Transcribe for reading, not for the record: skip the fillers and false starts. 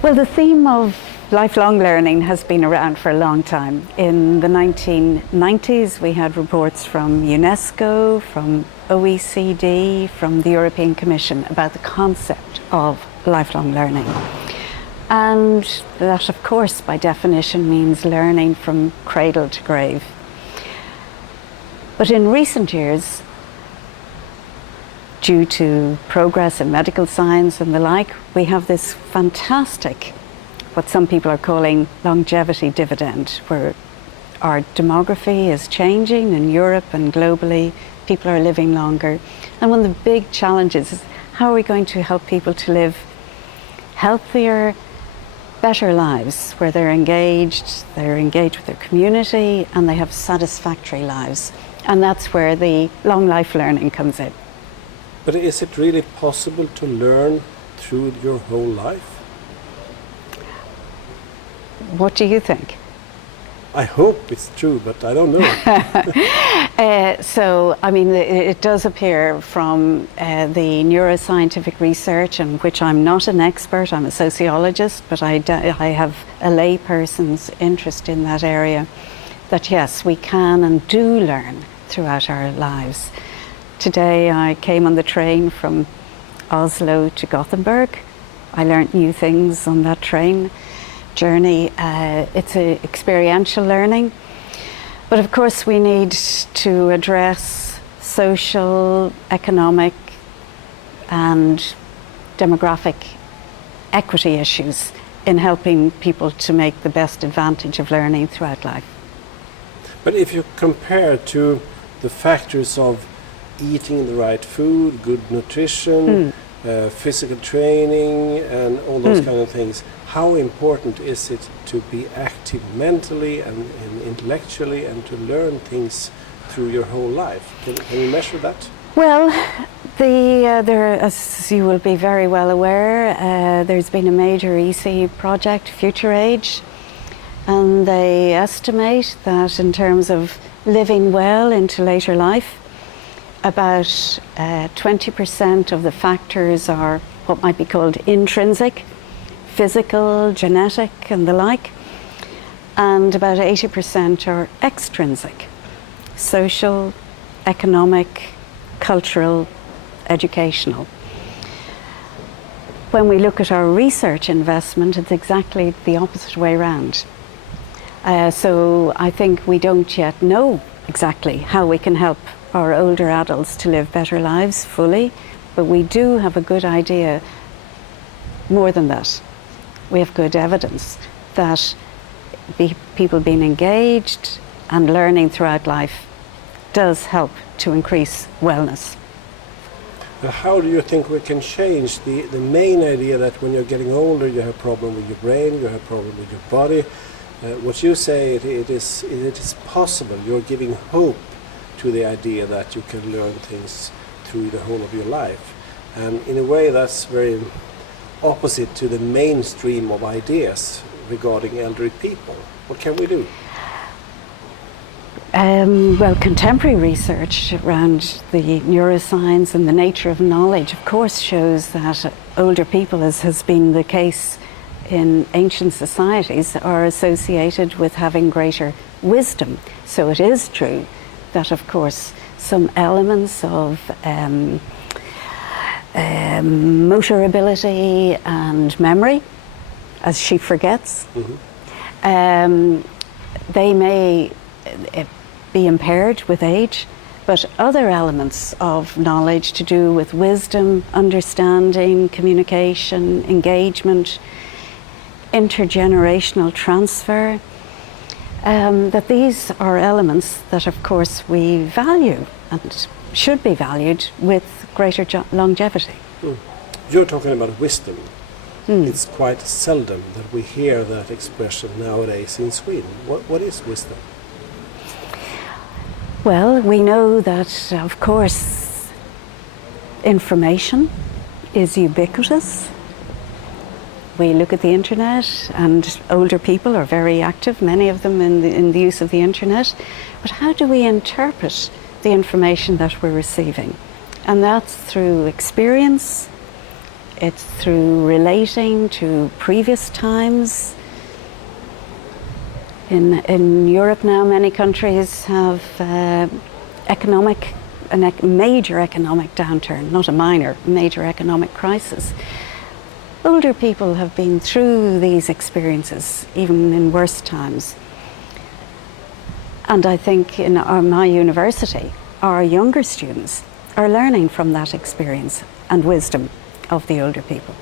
Well, the theme of lifelong learning has been around for a long time. In the 1990s, we had reports from UNESCO, from OECD, from the European Commission about the concept of lifelong learning. And that, of course, by definition means learning from cradle to grave. But in recent years, due to progress in medical science and the like, we have this fantastic, what some people are calling longevity dividend, where our demography is changing in Europe and globally, people are living longer. And one of the big challenges is how are we going to help people to live healthier, better lives, where they're engaged with their community, and they have satisfactory lives. And that's where the long life learning comes in. But is it really possible to learn through your whole life? What do you think? I hope it's true, but I don't know. So, I mean, it does appear from the neuroscientific research, in which I'm not an expert, I'm a sociologist, but I have a layperson's interest in that area, that yes, we can and do learn throughout our lives. Today I came on the train from Oslo to Gothenburg. I learned new things on that train journey. It's a experiential learning, but of course we need to address social, economic and demographic equity issues in helping people to make the best advantage of learning throughout life. But if you compare to the factors of eating the right food, good nutrition, physical training and all those kind of things, how important is it to be active mentally and intellectually and to learn things through your whole life? Can you measure that? Well, as you will be very well aware, there's been a major EC project, Future Age, and they estimate that in terms of living well into later life, about 20% of the factors are what might be called intrinsic, physical, genetic and the like, and about 80% are extrinsic, social, economic, cultural, educational. When we look at our research investment, it's exactly the opposite way around. So I think we don't yet know exactly how we can help our older adults to live better lives fully, but we do have a good idea. More than that, we have good evidence that people being engaged and learning throughout life does help to increase wellness. How do you think we can change the main idea that when you're getting older you have a problem with your brain, you have a problem with your body? What you say, it is possible. You're giving hope to the idea that you can learn things through the whole of your life. And in a way that's very opposite to the mainstream of ideas regarding elderly people. What can we do? Well, contemporary research around the neuroscience and the nature of knowledge, of course, shows that older people, as has been the case in ancient societies, are associated with having greater wisdom. So it is true that, of course, some elements of motor ability and memory, as she forgets, they may be impaired with age, but other elements of knowledge to do with wisdom, understanding, communication, engagement, intergenerational transfer, that these are elements that of course we value and should be valued with greater longevity. You're talking about wisdom. It's quite seldom that we hear that expression nowadays in Sweden. What is wisdom? Well, we know that of course information is ubiquitous. We look at the internet, and older people are very active, many of them in the use of the internet. But how do we interpret the information that we're receiving? And that's through experience, It's through relating to previous times. In Europe now, many countries have major economic downturn, not a minor, major economic crisis. Older people have been through these experiences, even in worse times. And I think in my university, our younger students are learning from that experience and wisdom of the older people.